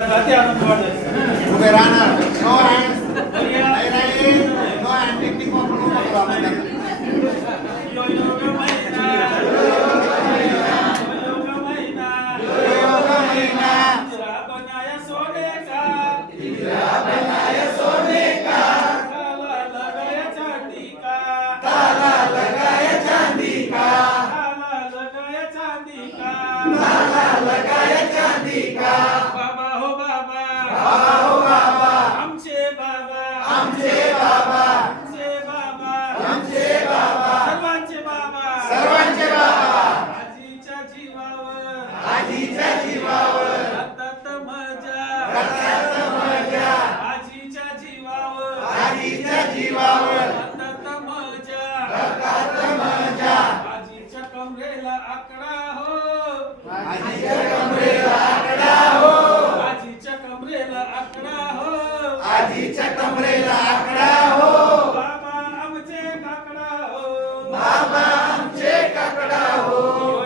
उभे राहणार. No hands. नाही राहिले. नो हँड टेक्निक वापरून उभं करू आपण त्यांना. आजीच्या कमरेला आकडा हो. बाबा आमचे काकडा हो. बाबा आमचे काकडा हो.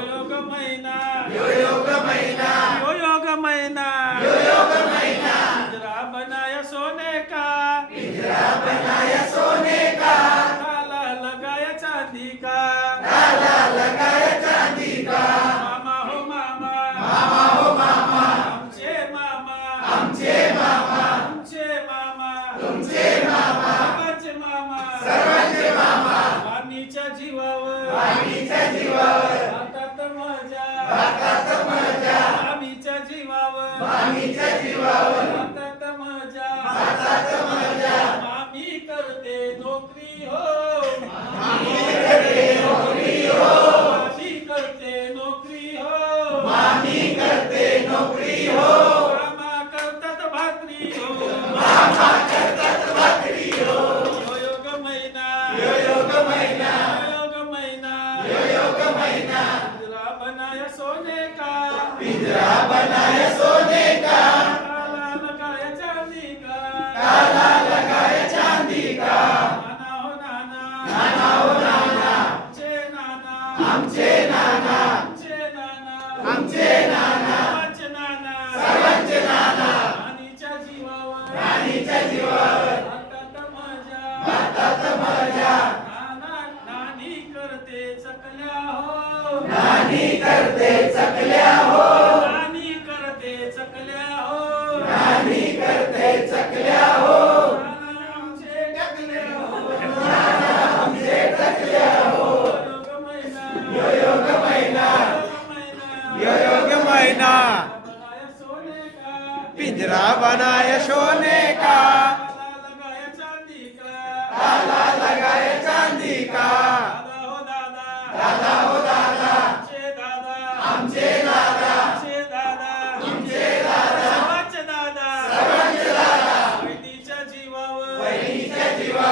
योग महिना यो योग महिना यो योग महिना यो योग महिना. पिंजरा बनाया सोने का पिंजरा बनाया सोने का. ताला लगाया चांदी का ताला लगाया चांदी का. मामा हो मामा मामा हो मामा. आमचे मामा आमचे मामा. तुमचे मामा सर्वांचे मामा सर्वांचे मामा. वाणीच्या जीवावर वाणीच्या जीवावर. हातात मजा हातात मजा. मामीच्या जीवावर मामीच्या जीवावर. हातात मजा हातात मजा. मामी करते नोकरी हो. मामी करते नोकरी हो. मामी करते नोकरी हो. मामी करते नोकरी हो. मामा करतात भाकरी हो. मामा करतात भाकरी हो. यो योग महिना यो योग महिना यो योग महिना यो योग महिना. पिंजरा बनाया सोने का पिंजरा बनाया सोने का. ताला लगाया चांदी का ताला लगाया चांदी का. नाना हो नाना नाना हो नाना. आमचे नाना आमचे नाना आमचे नाना आमचे नाना. सर्वांचे नाना सर्वांचे नाना. राणीच्या जीवावर राणीच्या जीवावर. हातात मजा हातात मजा. नाना नानी करते चकल्या हो. नानी करते चकल्या हो. नानी करते चकल्या हो. नानी करते चकल्या हो. नाना आमचे टकल्या हो. नाना आमचे टकल्या हो. यो योग महिना यो योग महिना. बनाया सोने का पिंजरा बनाया सोने का. ताला लगाया चांदी का ताला लगाया चांदी का. दादा हो दादा आमचे दादा आमचे दादा आमचे दादा आमचे दादा. सर्वांचे दादा सर्वांचे दादा. बहिणीच्या जीवावर बहिणीच्या जीवावर.